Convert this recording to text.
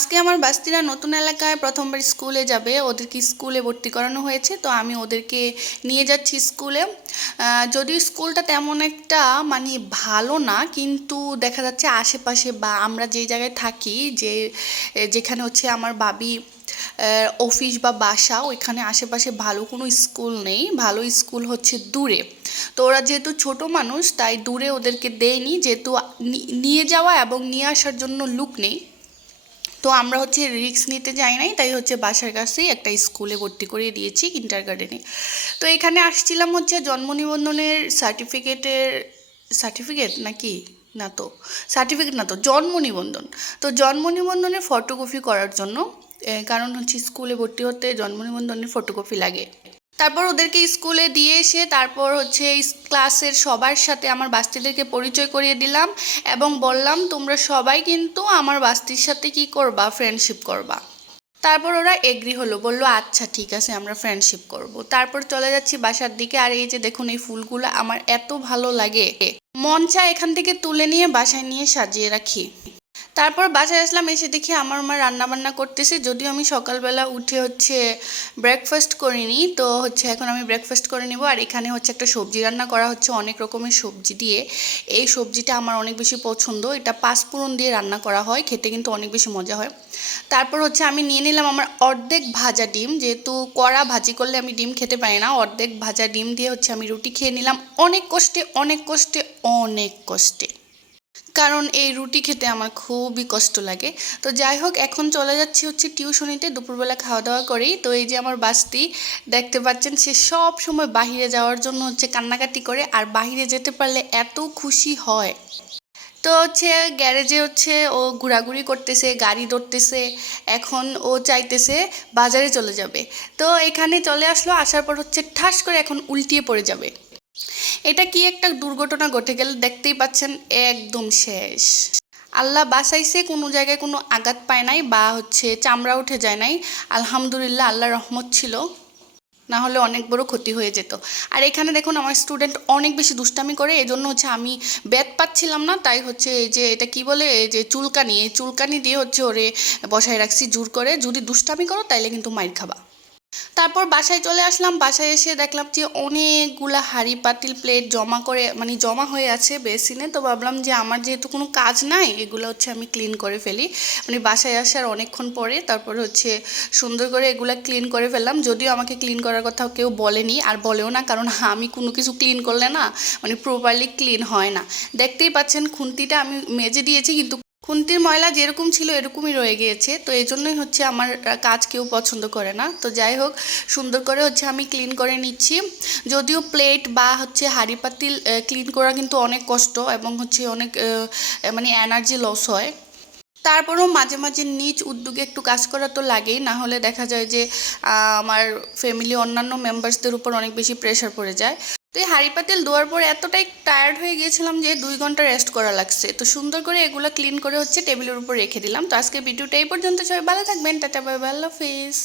আজকে আমার বাস্তিরা নতুন এলাকায় প্রথমবার স্কুলে যাবে, ওদেরকে স্কুলে ভর্তি করানো হয়েছে। তো আমি ওদেরকে নিয়ে যাচ্ছি স্কুলে। যদিও স্কুলটা তেমন একটা মানে ভালো না, কিন্তু দেখা যাচ্ছে আশেপাশে বা আমরা যেই জায়গায় থাকি, যেখানে হচ্ছে আমার বাবি অফিস বা বাসা, ওইখানে আশেপাশে ভালো কোনো স্কুল নেই। ভালো স্কুল হচ্ছে দূরে। তো ওরা যেহেতু ছোট মানুষ, তাই দূরে ওদেরকে দেয়নি, যেহেতু নিয়ে যাওয়া এবং নিয়ে আসার জন্য লোক নেই। তো আমরা হচ্ছে রিস্ক নিতে যাই নাই, তাই হচ্ছে বাসার কাছেই একটা স্কুলে ভর্তি করিয়ে দিয়েছি, কিন্ডারগার্টেনে। তো এখানে আসছিলাম হচ্ছে জন্ম নিবন্ধনের সার্টিফিকেট নাকি, না তো সার্টিফিকেট না, তো জন্ম নিবন্ধন। তো জন্ম নিবন্ধনের ফটোকপি করার জন্য, কারণ হচ্ছে স্কুলে ভর্তি হতে জন্ম নিবন্ধনের ফটোকপি লাগে। তারপর ওদেরকে স্কুলে দিয়ে এসে তারপর হচ্ছে ক্লাসের সবার সাথে আমার বাস্তিদেরকে পরিচয় করিয়ে দিলাম এবং বললাম, তোমরা সবাই কিন্তু আমার বাস্তির সাথে কি করবা, ফ্রেন্ডশিপ করবা। তারপর ওরা এগ্রি হলো, বললো আচ্ছা ঠিক আছে, আমরা ফ্রেন্ডশিপ করব। তারপর চলে যাচ্ছি বাসার দিকে। আর এই যে দেখুন, এই ফুলগুলো আমার এত ভালো লাগে, মন চায় এখান থেকে তুলে নিয়ে বাসায় নিয়ে সাজিয়ে রাখি। তারপর বাসায় আসলাম, এসে দেখি আমার মা রান্না বান্না করতেছে। যদিও আমি সকালবেলা উঠে হচ্ছে ব্রেকফাস্ট করিনি, তো হচ্ছে এখন আমি ব্রেকফাস্ট করে নিব। আর এখানে হচ্ছে একটা সবজি রান্না করা হচ্ছে অনেক রকমের সবজি দিয়ে। এই সবজিটা আমার অনেক বেশি পছন্দ। এটা পাঁচফোড়ন দিয়ে রান্না করা হয়, খেতে কিন্তু অনেক বেশি মজা হয়। তারপর হচ্ছে আমি নিয়ে নিলাম আমার অর্ধেক ভাজা ডিম, যেহেতু কড়া ভাজি করলে আমি ডিম খেতে পারি না। অর্ধেক ভাজা ডিম দিয়ে হচ্ছে আমি রুটি খেয়ে নিলাম, অনেক কষ্টে অনেক কষ্টে অনেক কষ্টে, কারণ এই রুটি খেতে আমার খুবই কষ্ট লাগে। তো যাই হোক, এখন চলে যাচ্ছি হচ্ছে টিউশনিতে দুপুরবেলা খাওয়া দাওয়া করেই। তো এই যে আমার বাস্তি দেখতে পাচ্ছেন, সে সব সময় বাহিরে যাওয়ার জন্য হচ্ছে কান্নাকাটি করে, আর বাহিরে যেতে পারলে এত খুশি হয়। তো হচ্ছে গ্যারেজে হচ্ছে ও ঘোরাঘুরি করতেছে, গাড়ি ধরতেছে। এখন ও চাইতেছে বাজারে চলে যাবে। তো এখানে চলে আসলো, আসার পর হচ্ছে ঠাস করে এখন উল্টিয়ে পড়ে যাবে। এটা কি একটা দুর্ঘটনা ঘটে গেল, দেখতেই পাচ্ছেন, একদম শেষ। আল্লাহ বাঁচাইছে, কোনো জায়গায় কোনো আঘাত পায় নাই বা হচ্ছে চামড়া উঠে যায় নাই। আলহামদুলিল্লাহ, আল্লাহর রহমত ছিল, না হলে অনেক বড় ক্ষতি হয়ে যেত। আর এখানে দেখুন, আমার স্টুডেন্ট অনেক বেশি দুষ্টামি করে, এজন্য হচ্ছে আমি ব্যাত পাচ্ছিলাম না, তাই হচ্ছে এই যে এটা কি বলে, এই যে চুলকানি, এই চুলকানি দিয়ে হচ্ছে ওরে বসায় রাখছি জোর করে, যদি দুষ্টামি করো তাইলে কিন্তু মাইর খাবা। তারপর বাসায় চলে আসলাম। বাসায় এসে দেখলাম যে অনেকগুলা হাঁড়ি পাতিল প্লেট জমা করে মানে জমা হয়ে আছে বেসিনে। তো ভাবলাম যে আমার যেহেতু কোনো কাজ নাই, এগুলো হচ্ছে আমি ক্লিন করে ফেলি। মানে বাসায় আসার অনেকক্ষণ পরে তারপর হচ্ছে সুন্দর করে এগুলা ক্লিন করে ফেললাম। যদিও আমাকে ক্লিন করার কথা কেউ বলেনি আর বলেও না, কারণ আমি কোনো কিছু ক্লিন করলে না মানে প্রপারলি ক্লিন হয় না। দেখতেই পাচ্ছেন, খুন্তিটা আমি মেজে দিয়েছি, কিন্তু খুন্তির ময়লা যেরকম ছিল এরকমই রয়ে গিয়েছে। তো এই জন্যই হচ্ছে আমার কাজ কেউ পছন্দ করে না। তো যাই হোক, সুন্দর করে হচ্ছে আমি ক্লিন করে নিচ্ছি। যদিও প্লেট বা হচ্ছে হাঁড়ি পাতিল ক্লিন করা কিন্তু অনেক কষ্ট এবং হচ্ছে অনেক মানে এনার্জি লস হয়। তারপরেও মাঝে মাঝে নিজ উদ্যোগে একটু কাজ করা তো লাগেই, না হলে দেখা যায় যে আমার ফ্যামিলি অন্যান্য মেম্বার্সদের উপর অনেক বেশি প্রেশার পড়ে যায়। তো এই হাঁড়ি পাতিল ধোয়ার পর এতটাই টায়ার্ড হয়ে গিয়েছিলাম যে 2 ঘন্টা রেস্ট করা লাগছে। তো সুন্দর করে এগুলো ক্লিন করে হচ্ছে টেবিলের উপর রেখে দিলাম। তো আজকে ভিডিওটা এই পর্যন্ত, সবাই ভালো থাকবেন, টাটা বাই বাই, আল্লাহ হাফিজ।